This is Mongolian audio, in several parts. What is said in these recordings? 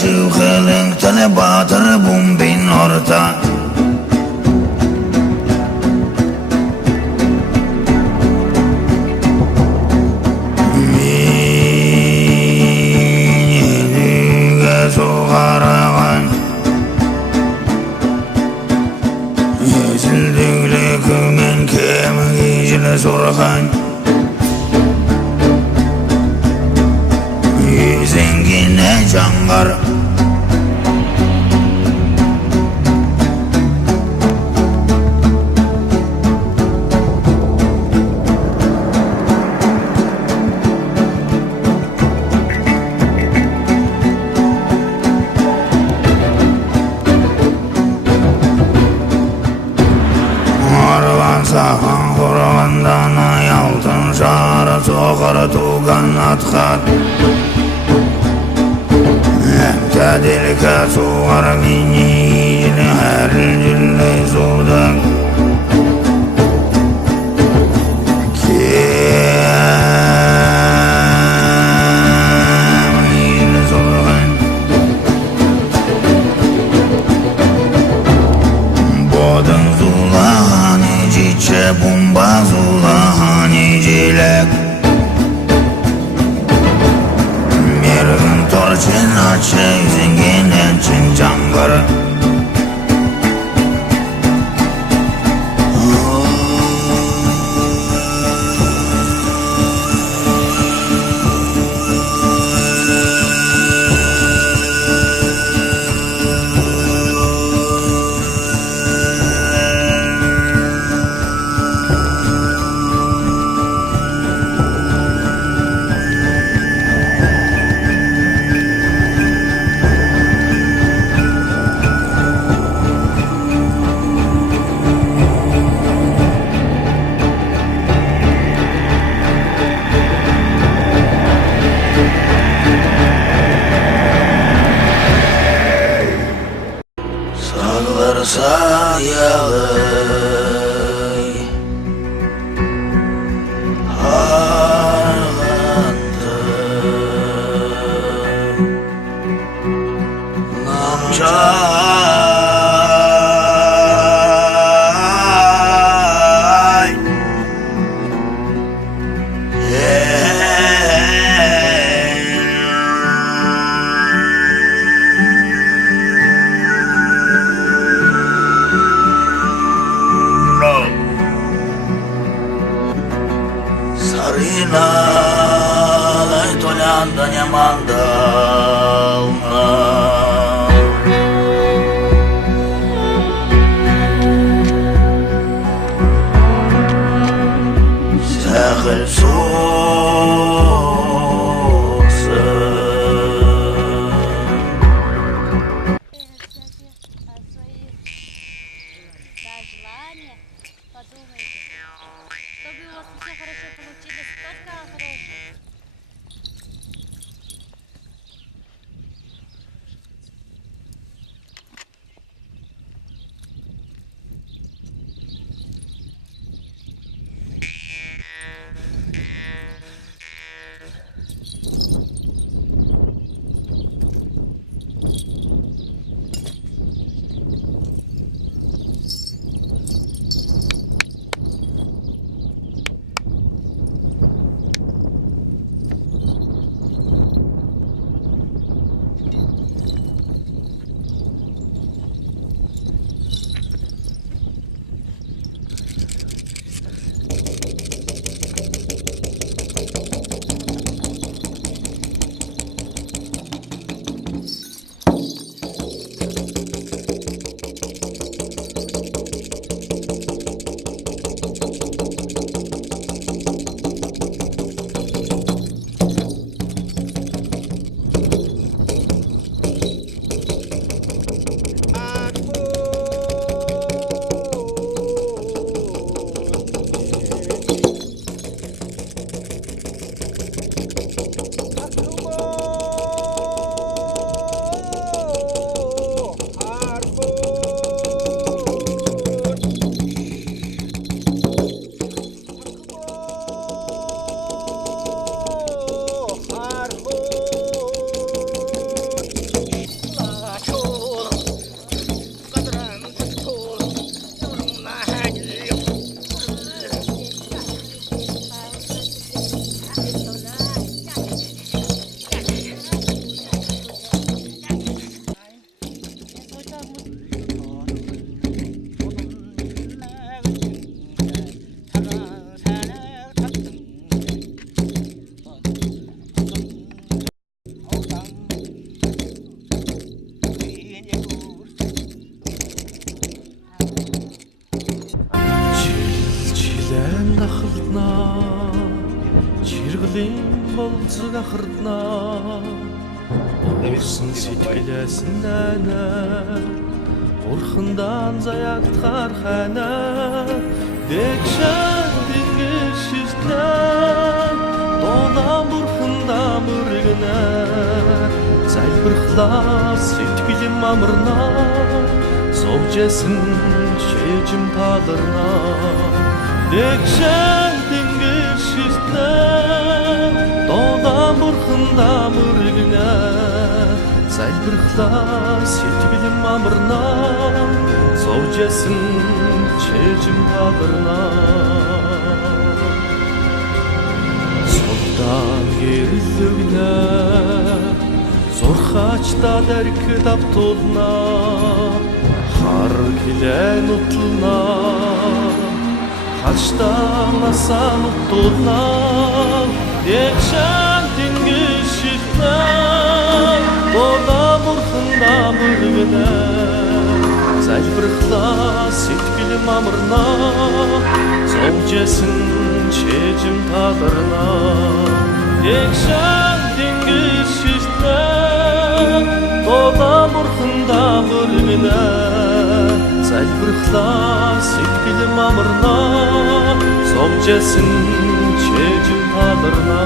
Şıvkılık tele batır bumbin orta Minüge soğaragan Yeşildükle kümen kemi gecile sorgan Yüzengine cangar Sahan kurgandana yaltın şara soğara tuğan atkat Emtadilke soğara miniyini her cille sudan Kemiyini sorgan Bodun zulağın Çiçe bomba zulağın icilek Mergin torçin açı zingine çin cangar Sayalı harlandı namcay Sarina lay tolanda nyamanda Көңілім болжық ақырдына Орсын сеткілесін әні Орхындан заят қарханы Декшен деңгіз шістен Додан бұрхында мұргіні Зәл бір қылас сеткілім амырна Сол жесін шечім тадырна Декшен деңгіз шістен Додан бұрхында мұргіні Зәл бір қылас сеткілім амырна Сол жесін шечім тадырна Солдан керілігіне Зорхачта дәркі таптолына Қар келен ұтлына Қачтан асан ұттолына Декшен теңгі шықна Дода бұрқында бұргіні Зәл бір қылас еткілім амырна Сол жесін шечім тағырна Декшен теңгі шықна Дода бұрқында бұргіні Зәл бір қылас еткілім амырна Сол жесін шечім тағырна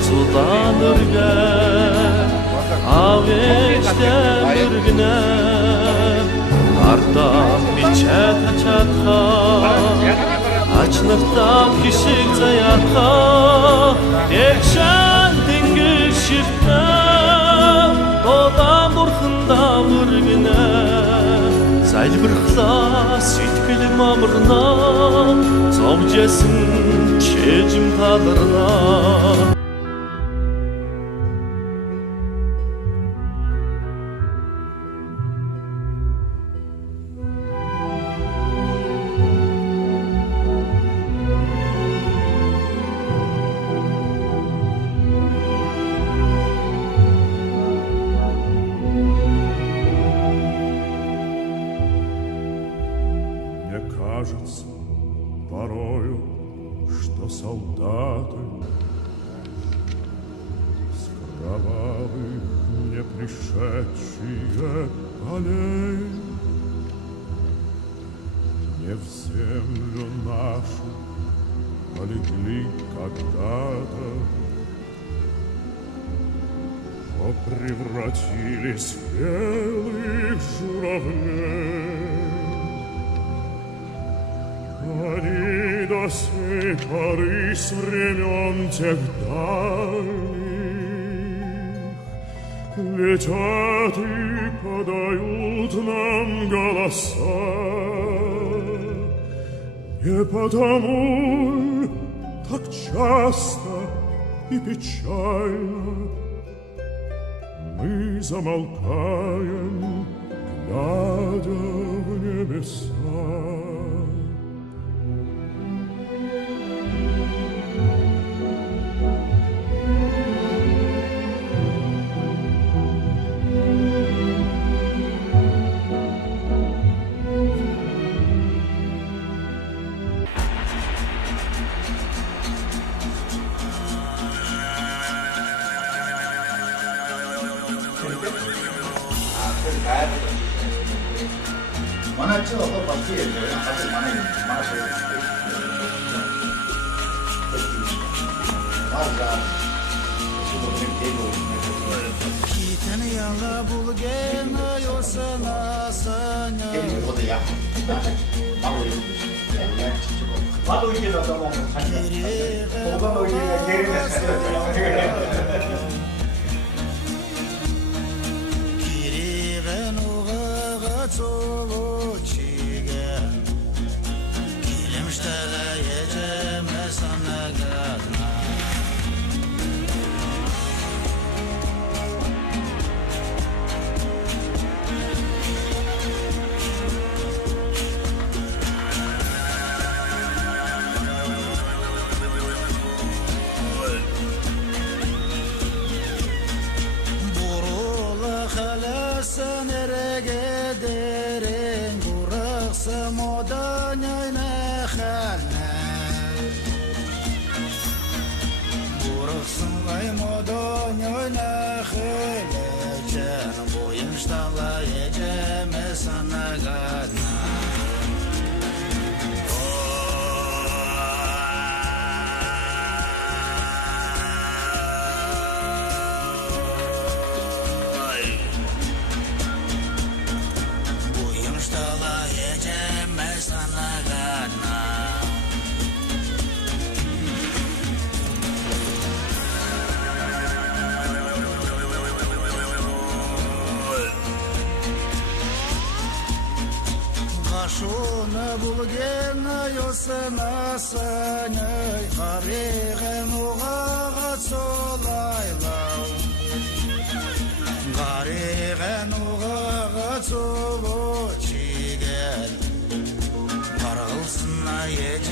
Sudan ürgen, aveçten ürgüne Ardan biçe taçatha, açlıktan kişik zayatha Dekşen dingil şirtne, dodan burkında ürgüne Zayl bir xılas yetkilім amırna, Sol jesin çecim tadırna Кажется порою, что солдаты с кровавых не пришедшие полей не в землю нашу полегли когда-то, но превратились в белых журавлей. Они до сей поры с времен тех дальних летят и подают нам голоса. Не потому так часто и печально мы замолкаем, глядя в небеса. Mana 찍어서 같이 해줘요. 같이 많이 마셔요. 맞아. Kitini yanla bulgen ayosana sanya. 어디야? 나도 이게 나도 먹는 건강도 이게 Kirigen oğa çolo санагана Буйым штала ечеме санагана Шуны булген йосына сынай Гареген уғаға цолайлау Гареген уғаға цолу чиген Қарғылсына ече